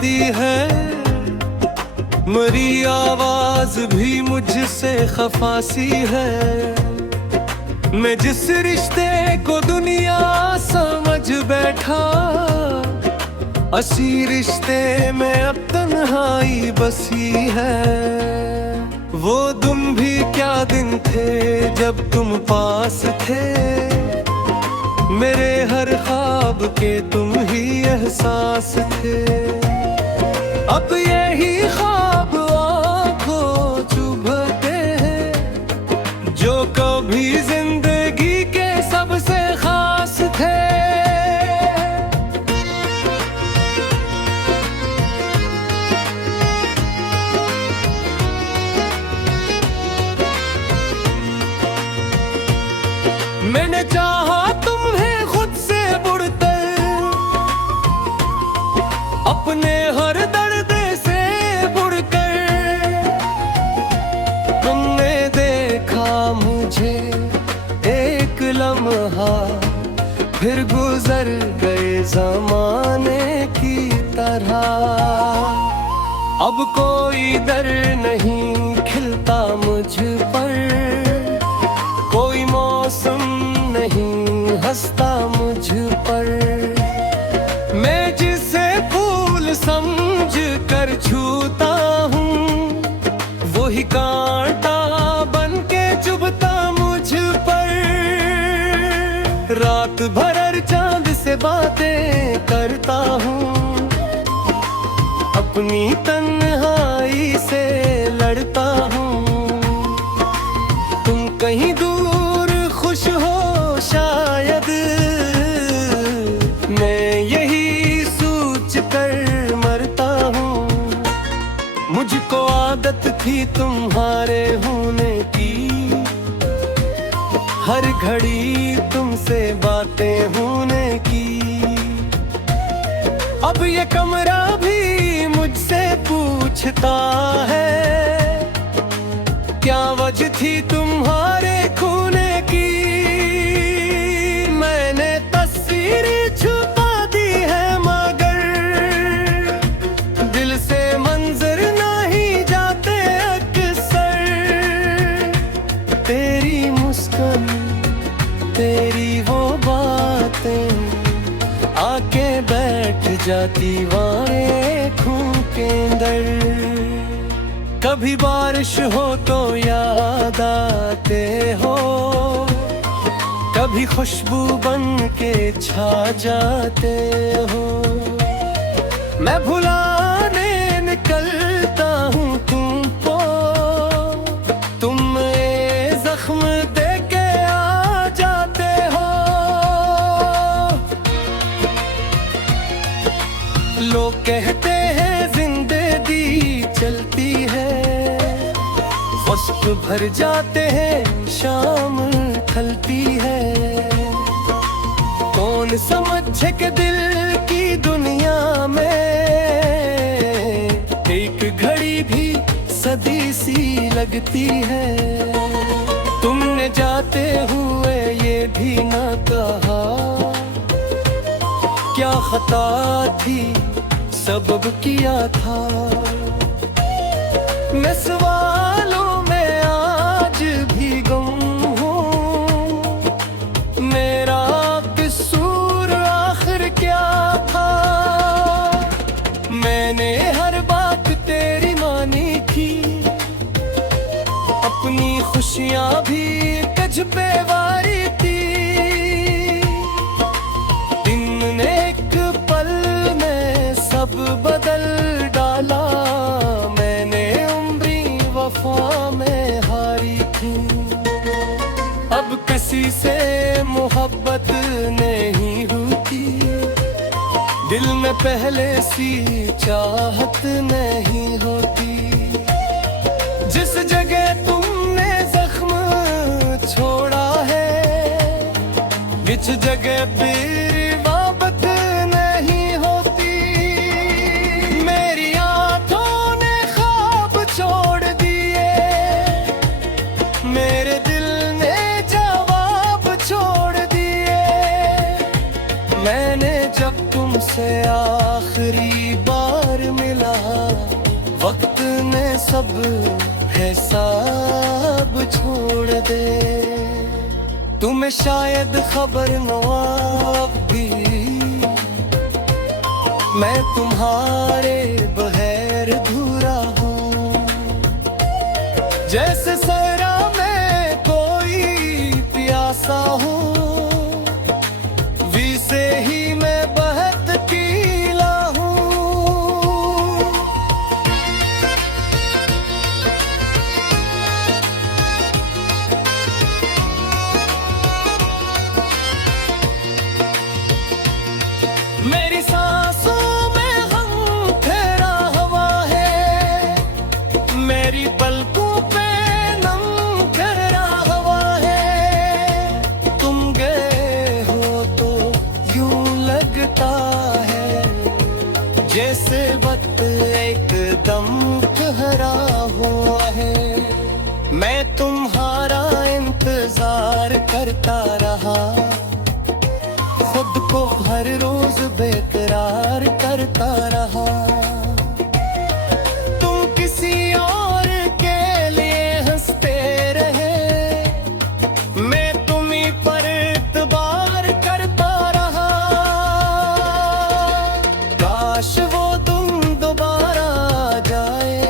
दी है, मेरी आवाज भी मुझसे खफा सी है। मैं जिस रिश्ते को दुनिया समझ बैठा, असी रिश्ते में अब तन्हाई बसी है। वो दिन भी क्या दिन थे जब तुम पास थे, मेरे हर ख्वाब के तुम ही एहसास थे। अब यही ख्वाब आँखों चुभते हैं, जो कभी जिंदगी के सबसे खास थे। मैंने चाहा तुम्हें खुद से बुड़कर, अपने हर दर्द से बुड़कर। तुमने देखा मुझे एक लम्हा, फिर गुजर गए ज़माने की तरह। अब कोई डर नहीं खिलता मुझ पर, कोई मौसम नहीं हंसता मुझ पर। मैं जिसे फूल समझ कर छूता हूँ, वही कांटा बन के चुभता मुझ पर। रात भर चांद से बातें करता हूँ, अपनी तन्हाई से लड़ता हूँ। तुम कहीं दूर खुश हो शायद, मैं यही सोच कर मरता हूँ। मुझको आदत थी तुम्हारे होने की, हर घड़ी तुमसे बातें होने की। अब ये कमरा भी मुझसे पूछता है, क्या वजह थी तुम्हारे खोने की। मैंने तस्वीरें छुपा दी है, मगर दिल से मंजर नहीं जाते अक्सर। तेरी मुस्कान, तेरी वो बातें आके बैठ जाती आँखों के अंदर। कभी बारिश हो तो याद आते हो, कभी खुशबू बन के छा जाते हो। मैं भुलाने निकलता हूँ तुमको, तुम जख्म दे के आ जाते हो। लोग कहते हैं जिंदगी चलती है, वक्त भर जाते हैं शाम ढलती है। कौन समझे कि दिल की दुनिया में एक घड़ी भी सदी सी लगती है। तुमने जाते हुए ये भी ना कहा, क्या खता थी सबब किया था। मैं सवालों में आज भी गुम हूँ, मेरा कसूर आखिर क्या था। मैंने हर बात तेरी मानी थी, अपनी खुशियाँ भी तुझ पे वारी थी। दिन ने एक पल में सब बदल डाला, मैंने उम्री वफा में हारी थी। अब किसी से मोहब्बत नहीं होती, दिल में पहले सी चाहत नहीं होती। जिस जगह तुमने जख्म छोड़ा है, जिस जगह फिर वापस नहीं होती। मेरी आंखों ने ख्वाब छोड़ दिए, मेरे दिल ने जवाब छोड़ दिए। मैंने जब तुमसे आखिरी बार सब है सब छोड़ दे। तुम्हें शायद खबर न अब भी मैं तुम्हारे बगैर अधूरा हूँ। जैसे सरा में कोई प्यासा हूँ, वी से ही मैं बहत कीला हूँ। मेरी सांसों में हम तेरा हवा है, मेरी पलकों पे नम तेरा हवा है। तुम गए हो तो यूं लगता है जैसे वक्त एकदम ठहरा हुआ है। मैं तुम्हारा इंतजार करता रहा, खुद को हर रोज बेकरार करता रहा। तुम किसी और के लिए हंसते रहे, मैं तुम्हीं पर इत्बार करता रहा। काश वो तुम दोबारा आ जाए,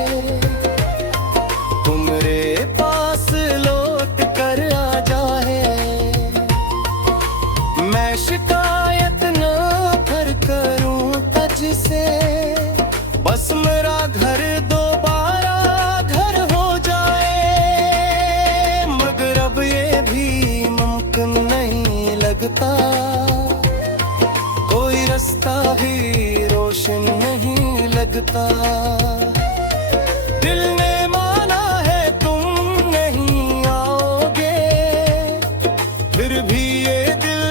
तुम्हारे पास लौट कर आ जाए। मैं शिकायत न कर करूं तुझसे, बस मेरा घर दोबारा घर हो जाए। मगर अब ये भी मुमकिन नहीं लगता, कोई रास्ता ही रोशन नहीं लगता। दिल ने माना है तुम नहीं आओगे, फिर भी ये दिल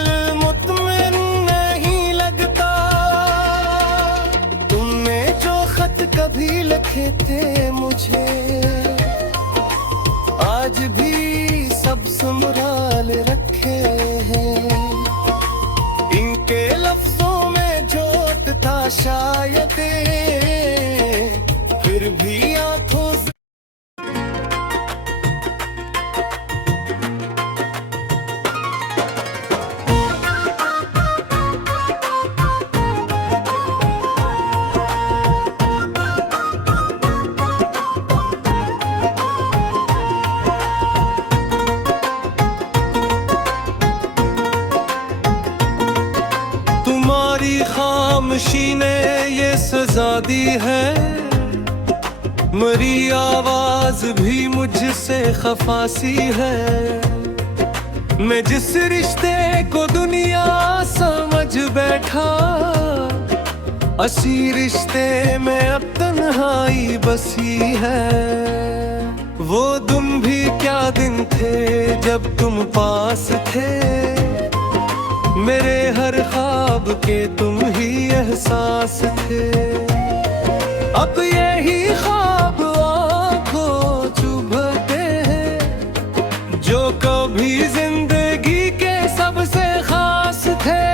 कभी लिखे थे मुझे, आज भी सब संभाल रखे हैं। इनके लफ्जों में जोत था शायद, फिर भी आंखों से खामोशी ने ये सजा दी है। मेरी आवाज भी मुझसे खफासी है। मैं जिस रिश्ते को दुनिया समझ बैठा, असी रिश्ते में अब तन्हाई बसी है। वो दिन भी क्या दिन थे जब तुम पास थे, मेरे हर ख्वाब के तुम ही एहसास थे। अब यही ख्वाब आंखों चुभते हैं, जो कभी जिंदगी के सबसे खास थे।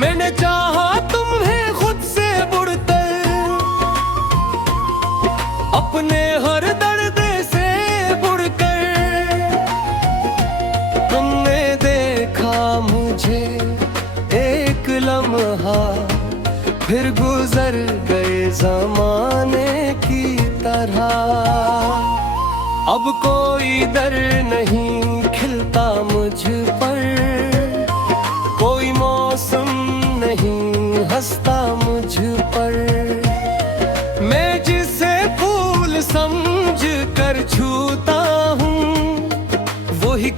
मैंने चाहा तुम्हें खुद से बुड़कर, अपने हर दर्द से बुड़कर। तुमने देखा मुझे एक लम्हा, फिर गुजर गए जमाने की तरह। अब कोई डर नहीं खिलता मुझ पर, कोई मौसम नहीं हंसता मुझ पर। मैं जिसे फूल समझ कर छूता हूँ, वही